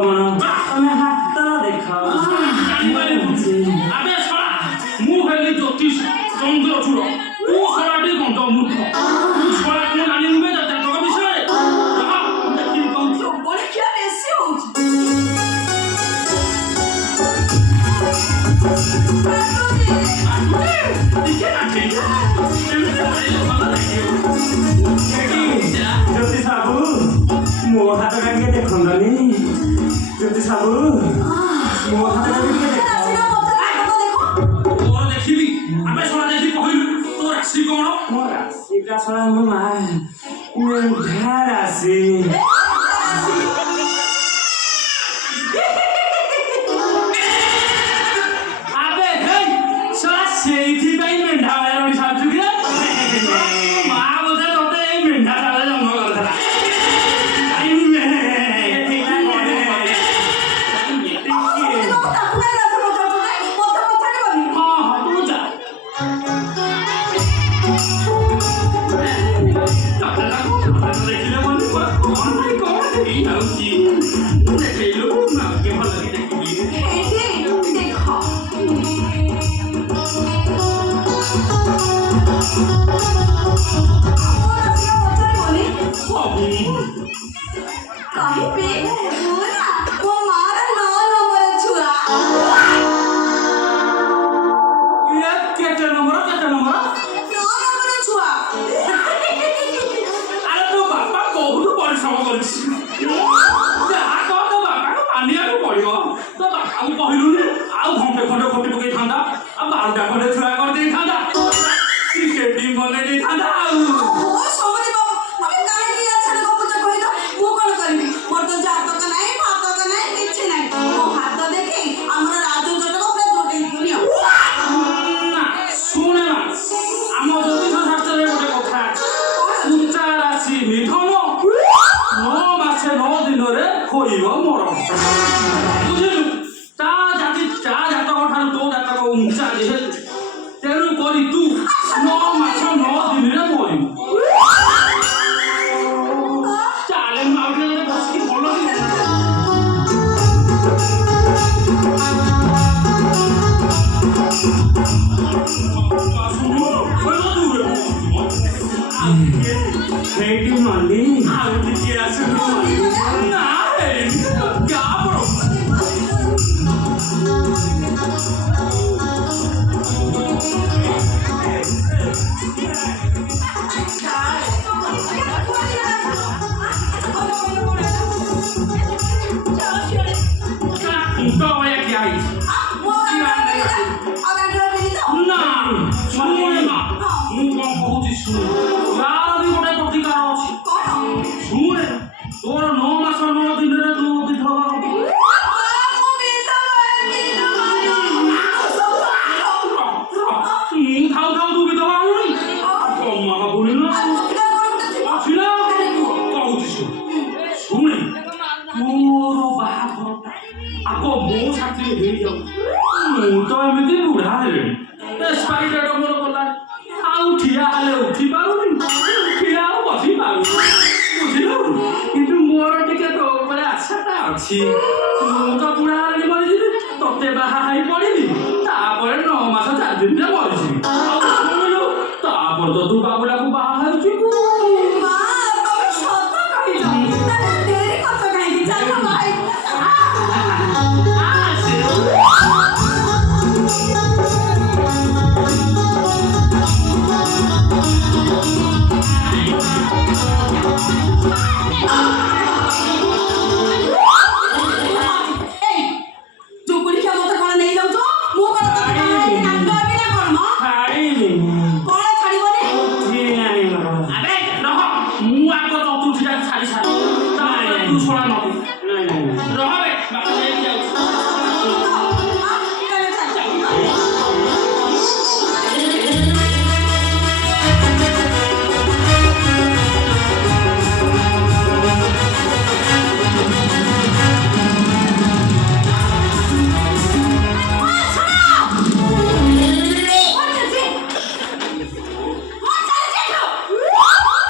କଣ ତମେ ହାତ ଦେଖ আবে শোনা মু হইলি জ্যোতিষ চন্দ্রচূড় তু শোনাটি গন্ধ মূর্খ তু শোনা কোন জানি নুবে যা তোর বিষয়ে দেখি কৌছ পরীক্ষা বেশি হচ্ছে দেখে না ঠিক জ্যোতি সাবু ମୋ ହାତଟା ଟିକେ ଦେଖନ୍ତନି ଜ୍ୟୋତି ସାହୁ ମୋ ହାତଟା ଟିକେ ଦେଖ তোর দেখিবি আবে শোনা দেখি কহিলু তোর রাশি কোন ମୋ ରାଶିଟା ଶଳା ମୋ ମା ମେଣ୍ଢା ରାଶି আবে হেই শোনা সেইথিপাই মেଣ୍ଢା ভଳିଆ রହି ସାରୁଛୁ କି মা ବୋଧେ ତତେ ଏଇ ମେଣ୍ଢା ଚାଳରେ ଜନ୍ମ କରିଥିଲା ସେଇଠି ମଲ୍ଲି ଆଉ ଟିକେ ଆସିବୁ ନା কিন্তু ମୋର ଟିକେ ତୋ ଉପରେ ଆଶାଟା ଅଛି ମୁଁ ତ ବୁଢା ହେଲି ମରିଯିବି ତତେ ବାହା ହେଇ ପଡିବି ତାପରେ 9 ମାସ 4 ଦିନରେ ମରିଯିବି ଆଉ ଶୁଣିଲୁ ତାପରେ ତ ତୁ ବାବୁଲାକୁ ବାହା ହେଇଯିବୁ